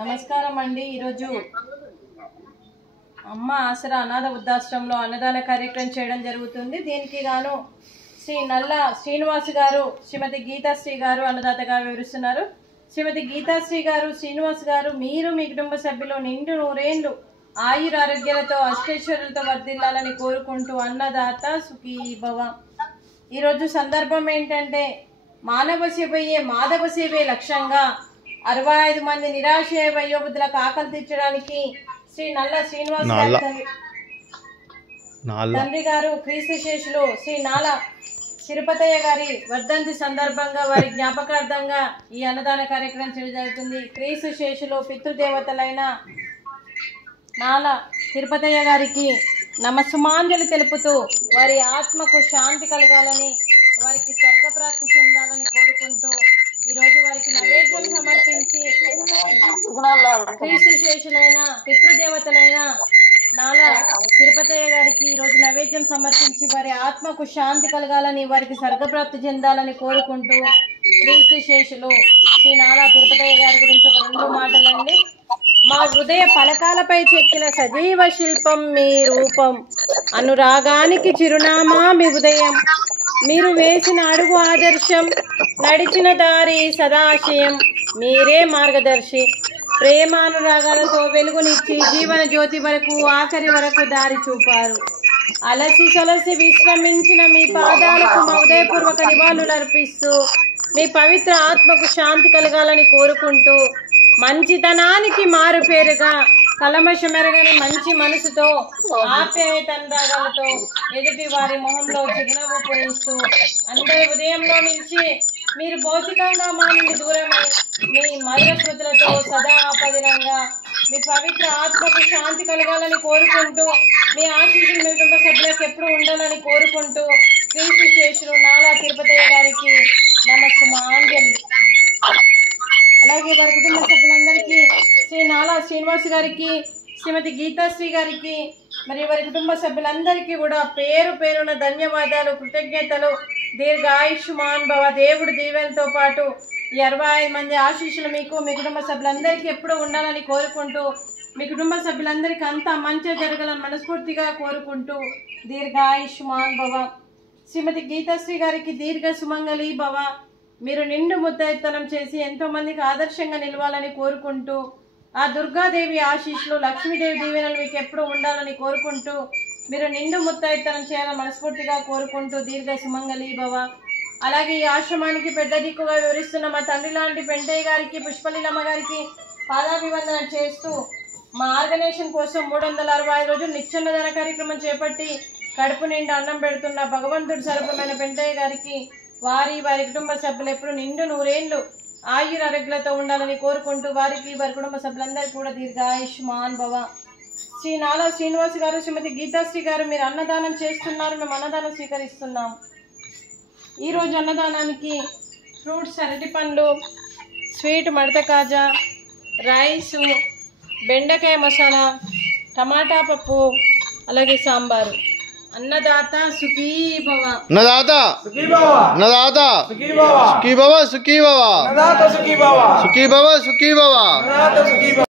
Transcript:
నమస్కారం అండి. ఈరోజు అమ్మ ఆసరా అనాథ వృద్ధాశ్రమంలో అన్నదాన కార్యక్రమం చేయడం జరుగుతుంది. దీనికి గాను శ్రీ నల్ల శ్రీనివాస్ గారు, శ్రీమతి గీతాశ్రీ గారు అన్నదాతగా వివరిస్తున్నారు. శ్రీమతి గీతాశ్రీ గారు, శ్రీనివాస్ గారు, మీరు మీ కుటుంబ సభ్యులు నిండు నూరేళ్లు ఆయుర ఆరోగ్యాలతో అష్టైశ్వర్యాలతో వర్ధిల్లాలని కోరుకుంటూ అన్నదాత సుఖీ భవ. ఈరోజు సందర్భం ఏంటంటే మానవ సేవయే మాధవ సేవే లక్ష్యంగా 65 మంది నిరాశ్రయ వయోవృద్ధులకు ఆకలి తీర్చడానికి శ్రీ నల్ల శ్రీనివాస్ గారి తండ్రి గారు క్రీస్తు శేషులు శ్రీ నాల తిరుపతయ్య గారి వర్ధంతి సందర్భంగా వారి జ్ఞాపకార్థంగా ఈ అన్నదాన కార్యక్రమం చేయడం జరుగుతుంది. క్రీస్తు శేషులు పితృదేవతలైన నాల తిరుపతయ్య గారికి నమస్సుమాంజలి తెలుపుతూ వారి ఆత్మకు శాంతి కలగాలని, వారికి స్వర్గప్రాప్తి చెందాలని కోరుకుంటూ ఈరోజు వారికి నైవేద్యం సమర్పించి క్రీస్తు శేషులైన పితృదేవతలైన నాల తిరుపతయ్య గారికి ఈరోజు నైవేద్యం సమర్పించి వారి ఆత్మకు శాంతి కలగాలని, వారికి స్వర్గప్రాప్తి చెందాలని కోరుకుంటూ క్రీస్తు శేషులు శ్రీ నాల తిరుపతయ్య గారి గురించి ఒక 2 మాటలండి. మా హృదయ పలకాలపై చెక్కిన సజీవ శిల్పం మీ రూపం, అనురాగానికి చిరునామా మీ ఉదయం, మీరు వేసిన అడుగు ఆదర్శం, నడిచిన దారి సదాశయం, మీరే మార్గదర్శి, ప్రేమానురాగాలతో వెలుగునిచ్చి జీవన జ్యోతి వరకు ఆఖరి వరకు దారి చూపారు. అలసి సలసి విశ్రమించిన మీ పాదాలకు మా హృదయపూర్వక నివాళులు అర్పిస్తూ మీ పవిత్ర ఆత్మకు శాంతి కలగాలని కోరుకుంటూ మంచితనానికి మారుపేరుగా కలమషమెరగని మంచి మనసుతో ఆప్యాయతనురాగాలతో ఎదుటి వారి మొహంలో చిరునవ్వు పూయిస్తూ అందరి ఉదయంలో నుంచి మీరు భౌతికంగా మా నుండి దూరమై మీ మధుర స్మృతులతో సదా ఆపదినంగా మీ పవిత్ర ఆత్మకు శాంతి కలగాలని కోరుకుంటూ మీ ఆశీస్సులు మీ కుటుంబ సభ్యులకు ఎప్పుడు ఉండాలని కోరుకుంటూ క్రీస్తు శేషులు నాలా తిరుపతయ్య గారికి నమస్సుమాంజలి. అలాగే వారి కుటుంబ సభ్యులందరికీ శ్రీ నాలా శ్రీనివాస్ గారికి, శ్రీమతి గీతాశ్రీ గారికి మరియు వారి కుటుంబ సభ్యులందరికీ కూడా పేరు పేరున ధన్యవాదాలు, కృతజ్ఞతలు. దీర్ఘ ఆయుష్మాన్ భవ. దేవుడి దీవెనతో పాటు ఈ 65 మంది ఆశీస్సులు మీకు మీ కుటుంబ సభ్యులందరికీ ఎప్పుడూ ఉండాలని కోరుకుంటూ మీ కుటుంబ సభ్యులందరికీ అంతా మంచిగా జరగాలని మనస్ఫూర్తిగా కోరుకుంటూ దీర్ఘ ఆయుష్మాన్ భవ. శ్రీమతి గీతాశ్రీ గారికి దీర్ఘ సుమంగళి భవ. మీరు నిండు ముత్తైతనం చేసి ఎంతో మందికి ఆదర్శంగా నిలవాలని కోరుకుంటూ ఆ దుర్గాదేవి ఆశీస్సులు, లక్ష్మీదేవి దీవెనలు మీకు ఎప్పుడూ ఉండాలని కోరుకుంటూ మీరు నిండు ముత్తైతనం చేయాలని మనస్ఫూర్తిగా కోరుకుంటూ దీర్ఘ సుమంగళి భవ. అలాగే ఈ ఆశ్రమానికి పెద్ద దిక్కుగా వివరిస్తున్న మా తండ్రి లాంటి పెంటయ్య గారికి, పుష్పలీలమ్మ గారికి పాదాభివందన చేస్తూ మా ఆర్గనైజేషన్ కోసం 365 రోజులు నిత్యాన్నదాన కార్యక్రమం చేపట్టి కడుపు నిండా అన్నం పెడుతున్న భగవంతుడి స్వరూపమైన పెంటయ్య గారికి, వారి కుటుంబ సభ్యులు ఎప్పుడు నిండు నూరేళ్లు ఆయుర ఆరోగ్యాలతో ఉండాలని కోరుకుంటూ వారికి వారి కుటుంబ సభ్యులందరికీ కూడా దీర్ఘ ఆయుష్మాన్ భవ. శ్రీ నాలా శ్రీనివాస్ గారు, శ్రీమతి గీతాశ్రీ గారు, మీరు అన్నదానం చేస్తున్నారు, మేము అన్నదానం స్వీకరిస్తున్నాం. ఈరోజు అన్నదానానికి ఫ్రూట్స్, అరటి పండ్లు, స్వీట్ మడత కాజా, రైసు, బెండకాయ మసాలా, టమాటా పప్పు, అలాగే సాంబారు. అన్నదాత సుఖీ భవ. అన్నదాత సుఖీ భవ. అన్నదాత సుఖీ భవ. సుఖీ భవ సుఖీ భవ. అన్నదాత సుఖీ భవ. సుఖీ భవ సుఖీ భవ. అన్నదాత సుఖీ భవ.